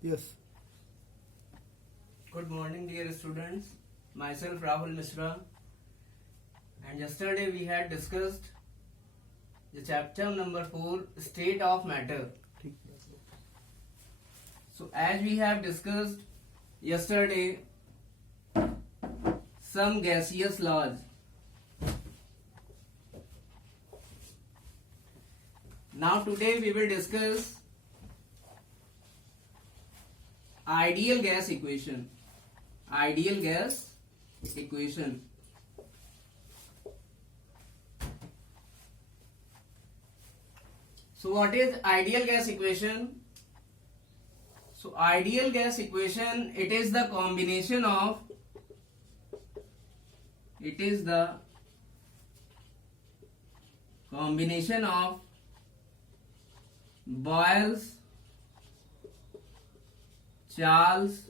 Yes. Good morning, dear students. Myself Rahul Mishra, and yesterday we had discussed the chapter number 4, State of Matter. So, as we have discussed yesterday, some gaseous laws. Now, today we will discuss ideal gas equation. Ideal gas equation. So what is ideal gas equation? So ideal gas equation, it is the combination of Boyle's, Charles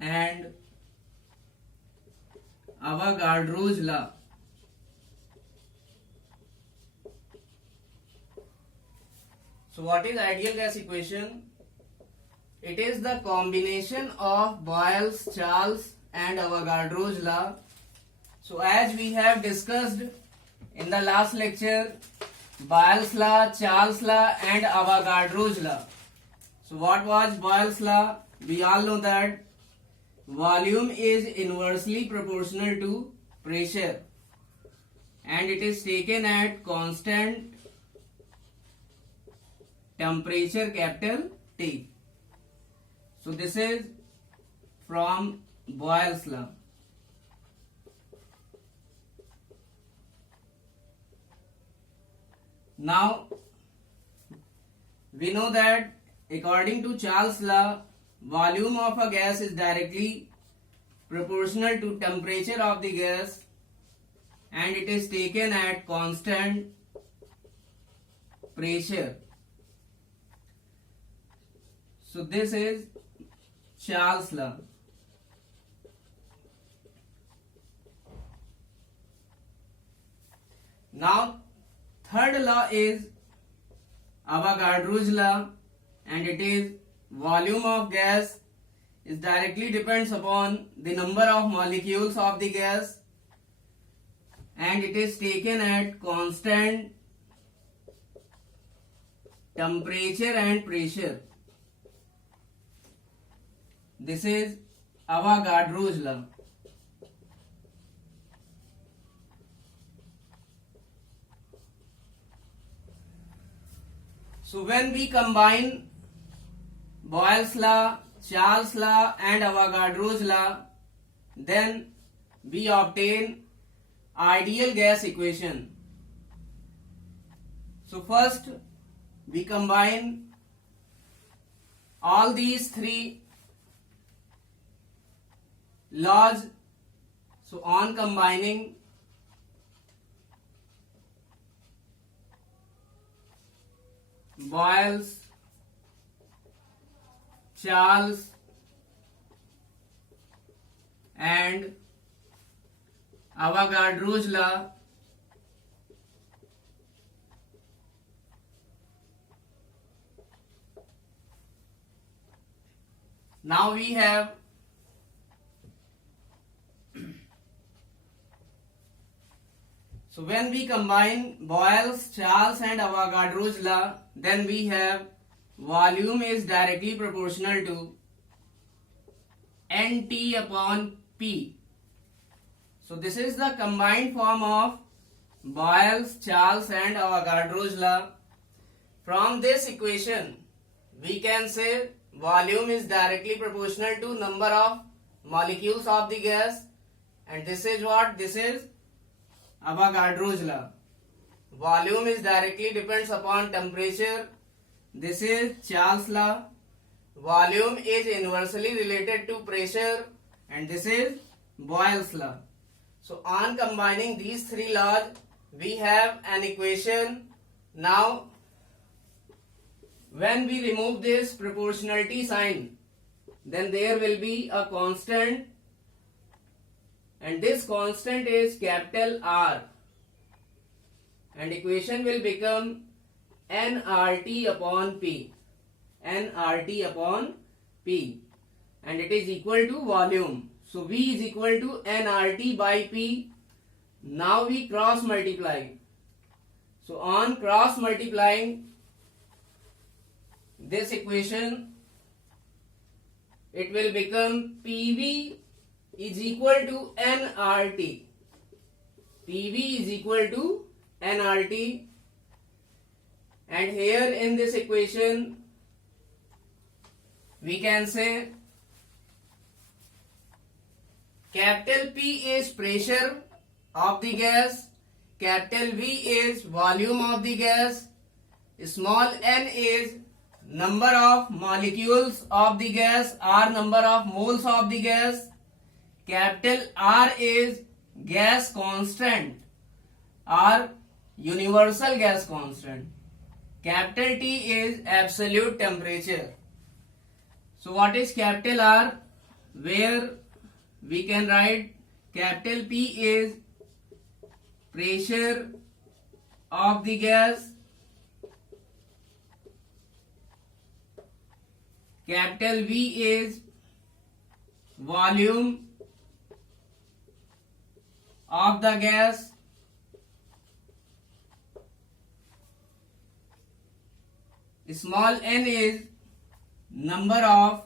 and Avogadro's law. So what is ideal gas equation? It is the combination of Boyle's, Charles and Avogadro's law. So as we have discussed in the last lecture, Boyle's law, Charles law and Avogadro's law. So what was Boyle's law? We all know that volume is inversely proportional to pressure and it is taken at constant temperature capital T. So this is from Boyle's law. Now we know that according to Charles' law, volume of a gas is directly proportional to temperature of the gas and it is taken at constant pressure. So this is Charles' law. Now third law is Avogadro's law and it is volume of gas is directly depends upon the number of molecules of the gas and it is taken at constant temperature and pressure. This is Avogadro's law. So when we combine Boyle's law, Charles' law and Avogadro's law, then we obtain ideal gas equation. So first we combine all these three laws. So on combining, Boyle's, Charles and Avogadro's law, now we have so when we combine Boyle's, Charles and Avogadro's law, then we have volume is directly proportional to NT upon P. So this is the combined form of Boyle's, Charles and Avogadro's law. From this equation, we can say volume is directly proportional to number of molecules of the gas and this is what? This is Avogadro's law. Volume is directly depends upon temperature. This is Charles' law. Volume is inversely related to pressure and this is Boyle's law. So on combining these three laws, we have an equation. Now when we remove this proportionality sign, then there will be a constant and this constant is capital R and equation will become nRT upon P. nRT upon P, and it is equal to volume. So V is equal to nRT by P. Now we cross multiply. So on cross multiplying this equation, it will become PV is equal to nRT. PV is equal to nRT, and here in this equation we can say capital P is pressure of the gas, capital V is volume of the gas, small n is number of molecules of the gas or number of moles of the gas, capital R is gas constant or universal gas constant, capital T is absolute temperature. So what is capital R? Where we can write capital P is pressure of the gas, capital V is volume of the gas, small n is number of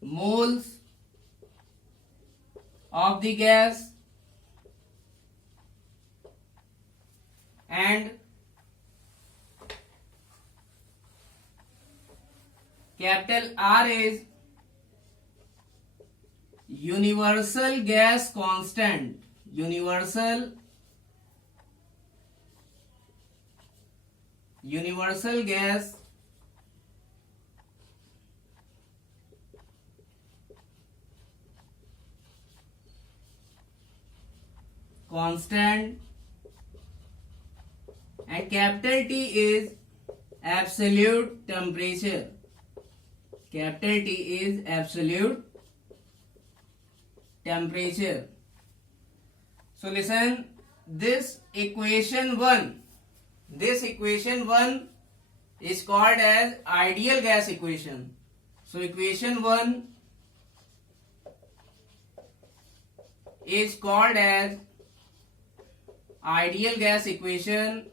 moles of the gas, and capital R is universal gas constant, universal gas constant, and capital T is absolute temperature. Capital T is absolute temperature. So listen, this equation 1 is called as ideal gas equation. So equation 1 is called as ideal gas equation.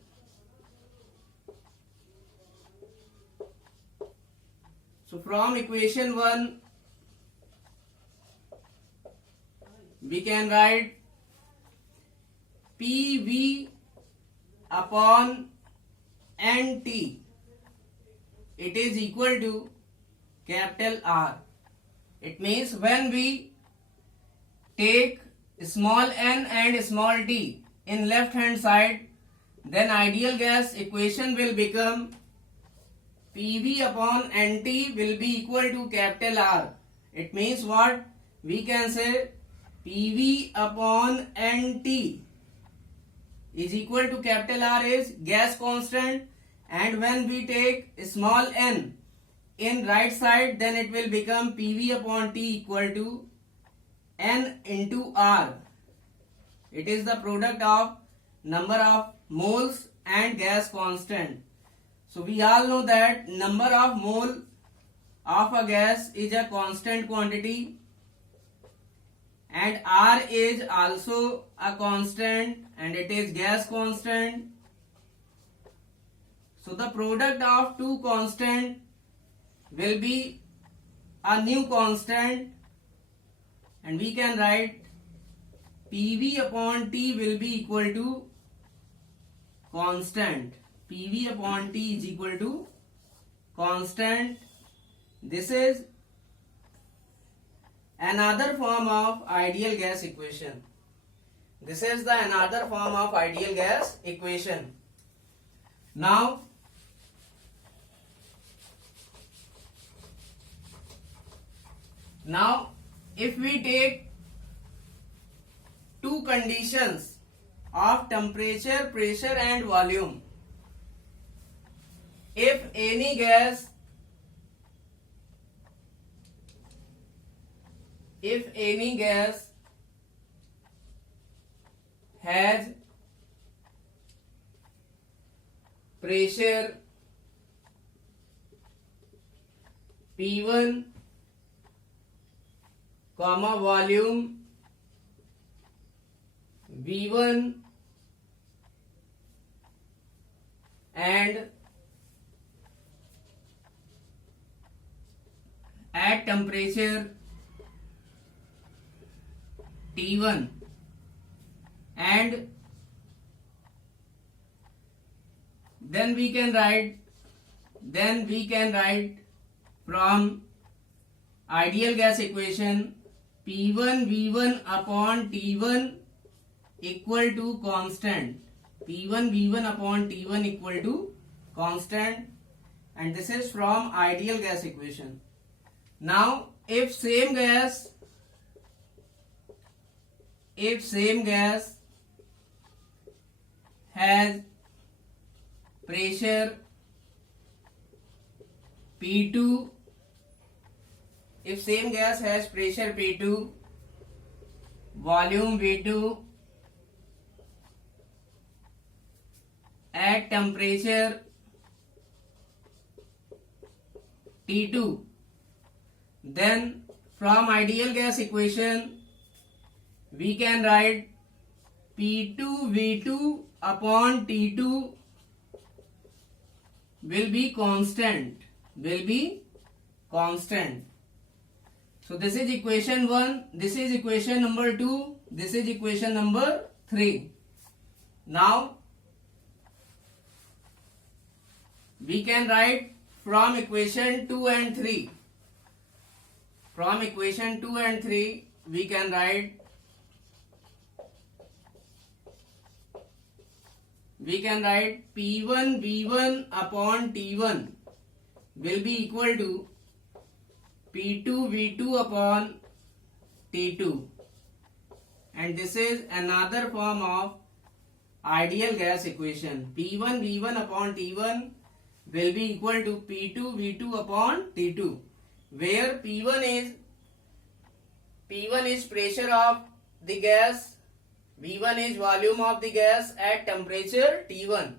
So from equation 1 we can write PV upon NT, it is equal to capital R. It means when we take small n and small t in left hand side, then ideal gas equation will become PV upon NT will be equal to capital R. It means what? We can say PV upon NT is equal to capital R is gas constant, and when we take small n in right side, then it will become PV upon T equal to N into R. It is the product of number of moles and gas constant. So we all know that number of mole of a gas is a constant quantity, and R is also a constant, and it is gas constant. So the product of two constant will be a new constant, and we can write PV upon T will be equal to constant. PV upon T is equal to constant. This is another form of ideal gas equation. This is the another form of ideal gas equation. Now if we take two conditions of temperature, pressure and volume, if any gas has pressure P1 comma volume V1 and at temperature T1, and then we can write from ideal gas equation P1 V1 upon T1 equal to constant. P1 V1 upon T1 equal to constant, and this is from ideal gas equation. Now if same gas has pressure P2, if same gas has pressure P2, volume V2, at temperature T2, then from ideal gas equation we can write P2 V2 upon T2 will be constant. So this is equation 1, this is equation number 2, this is equation number 3. Now we can write from equation 2 and 3. From equation 2 and 3 we can write P1 V1 upon T1 will be equal to P2 V2 upon T2, and this is another form of ideal gas equation. P1 V1 upon T1 will be equal to P2 V2 upon T2, where P1 is pressure of the gas, V1 is volume of the gas at temperature T1,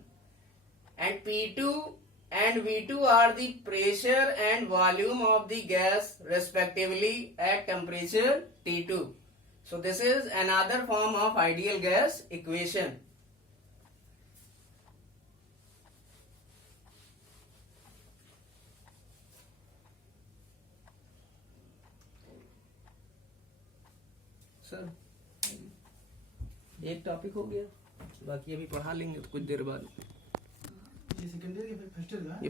and P2 and V2 are the pressure and volume of the gas respectively at temperature T2. So this is another form of ideal gas equation. Sir एक topic हो गया, बाकी अभी पढ़ा लेंगे तो कुछ देर बाद। ये सेकंड ईयर या फिर फर्स्ट ईयर का?